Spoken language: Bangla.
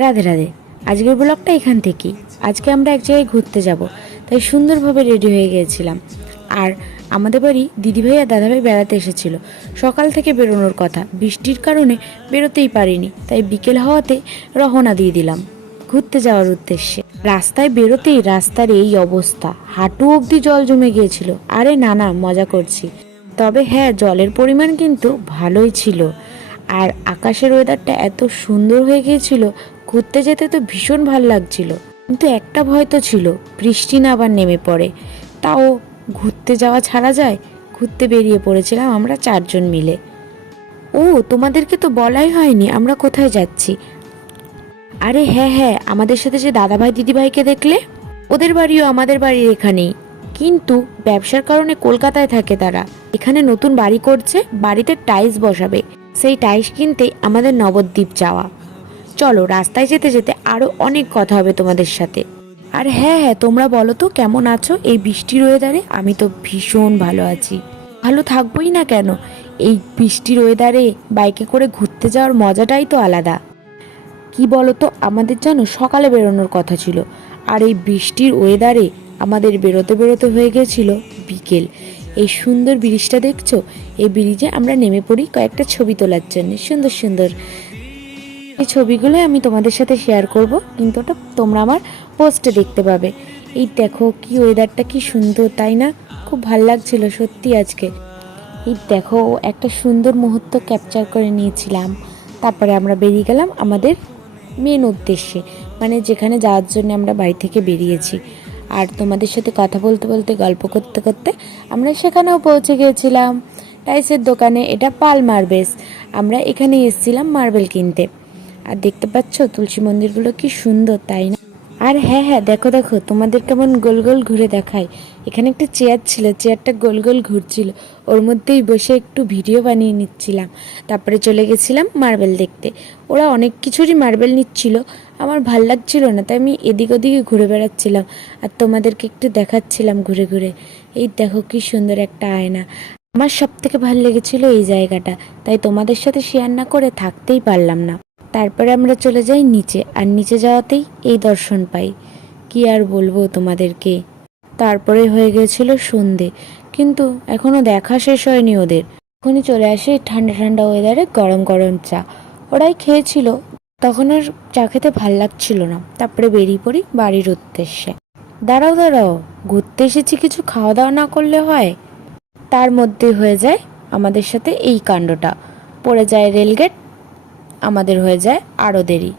রাধে রাধে। আজকের ব্লগটা এখান থেকেই। আজকে আমরা এক জায়গায় ঘুরতে যাব, তাই সুন্দরভাবে রেডি হয়ে গিয়েছিলাম। আর আমাদের বাড়ি দিদিভাই আর দাদাভাই বেড়াতে এসেছিল। সকাল থেকে বেরোনোর কথা, বৃষ্টির কারণে বেরোতেই পারিনি, তাই বিকেল হওয়াতে রওনা দিয়ে দিলাম ঘুরতে যাওয়ার উদ্দেশ্যে। রাস্তায় বেরোতেই রাস্তার এই অবস্থা, হাঁটু অবধি জল জমে গিয়েছিল। আরে না না, মজা করছি। তবে হ্যাঁ, জলের পরিমাণ কিন্তু ভালোই ছিল। আর আকাশের ওয়েদারটা এত সুন্দর হয়ে গিয়েছিল, ঘুরতে যেতে তো ভীষণ ভালো লাগছিল। কিন্তু একটা ভয় তো ছিল, বৃষ্টি না আবার নেমে পড়ে। তাও ঘুরতে যাওয়া ছাড়া যায়, ঘুরতে বেরিয়ে পড়েছিলাম আমরা 4জন মিলে। ও, তোমাদেরকে তো বলাই হয়নি আমরা কোথায় যাচ্ছি। আরে হ্যাঁ হ্যাঁ, আমাদের সাথে যে দাদাভাই দিদিভাইকে দেখলে, ওদের বাড়িও আমাদের বাড়ির এখানেই, কিন্তু ব্যবসার কারণে কলকাতায় থাকে তারা। এখানে নতুন বাড়ি করছে, বাড়িতে টাইলস বসাবে, সেই টাইলস কিনতে আমাদের নবদ্বীপ যাওয়া। চলো, রাস্তায় যেতে যেতে আরো অনেক কথা হবে তোমাদের সাথে। আর হ্যাঁ হ্যাঁ, তোমরা বলো তো কেমন আছো এই বৃষ্টির ওয়েদারে? আমি তো ভীষণ ভালো আছি। ভালো থাকবোই না কেন, এই বৃষ্টির ওয়েদারে বাইকে করে ঘুরতে যাওয়ার মজাটাই তো আলাদা। কি বলতো, আমাদের যেন সকালে বেরোনোর কথা ছিল, আর এই বৃষ্টির ওয়েদারে আমাদের বেরোতে বেরোতে হয়ে গেছিল বিকেল। এই সুন্দর ব্রিজটা দেখছো, এই ব্রিজে আমরা নেমে পড়ি কয়েকটা ছবি তোলার জন্য, সুন্দর সুন্দর। এই ছবিগুলো আমি তোমাদের সাথে শেয়ার করব, কিন্তু ওটা তোমরা আমার পোস্টে দেখতে পাবে। এই দেখো কি ওয়েদারটা, কি সুন্দর তাই না? খুব ভাল লাগছিল সত্যি আজকে। এই দেখো, একটা সুন্দর মুহূর্ত ক্যাপচার করে নিয়েছিলাম। তারপরে আমরা বেরিয়ে গেলাম আমাদের মেন উদ্দেশ্যে, মানে যেখানে যাওয়ার জন্য আমরা বাড়ি থেকে বেরিয়েছি। আর তোমাদের সাথে কথা বলতে বলতে, গল্প করতে করতে আমরা সেখানেও পৌঁছে গিয়েছিলাম, টাইসের দোকানে। এটা পাল মার্বেলস। আমরা এখানে এসেছিলাম মার্বেল কিনতে। আর দেখতে পাচ্ছ তুলসী মন্দিরগুলো কি সুন্দর তাই না? আর হ্যাঁ হ্যাঁ, দেখো দেখো, তোমাদের কেমন গোল গোল ঘুরে দেখায়। এখানে একটা চেয়ার ছিল, চেয়ারটা গোল গোল ঘুরছিল, ওর মধ্যেই বসে একটু ভিডিও বানিয়ে নিচ্ছিলাম। তারপরে চলে গেছিলাম মার্বেল দেখতে। ওরা অনেক কিছুরই মার্বেল নিচ্ছিল, আমার ভাল লাগছিল না, তাই আমি এদিক ওদিকে ঘুরে বেড়াচ্ছিলাম আর তোমাদেরকে একটু দেখাচ্ছিলাম ঘুরে ঘুরে। এই দেখো কি সুন্দর একটা আয়না। আমার সব থেকে ভালো লেগেছিল এই জায়গাটা, তাই তোমাদের সাথে শেয়ার না করে থাকতেই পারলাম না। তারপরে আমরা চলে যাই নিচে, আর নিচে যাওয়াতেই এই দর্শন পাই। কি আর বলবো তোমাদেরকে। তারপরে হয়ে গেছিল সন্ধে, কিন্তু এখনো দেখা শেষ হয়নি ওদের। এখনই চলে আসে ঠান্ডা ঠান্ডা ওয়েদারে গরম গরম চা। ওরাই খেয়েছিল, তখন আর চা খেতে ভাল লাগছিল না। তারপরে বেরিয়ে পড়ি বাড়ির উদ্দেশ্যে। দাঁড়াও দাঁড়াও, ঘুরতে এসেছি, কিছু খাওয়া দাওয়া না করলে হয়? তার মধ্যে হয়ে যায় আমাদের সাথে এই কাণ্ডটা, পড়ে যায় রেলগেট, আমাদের হয়ে যায় আরও দেরি।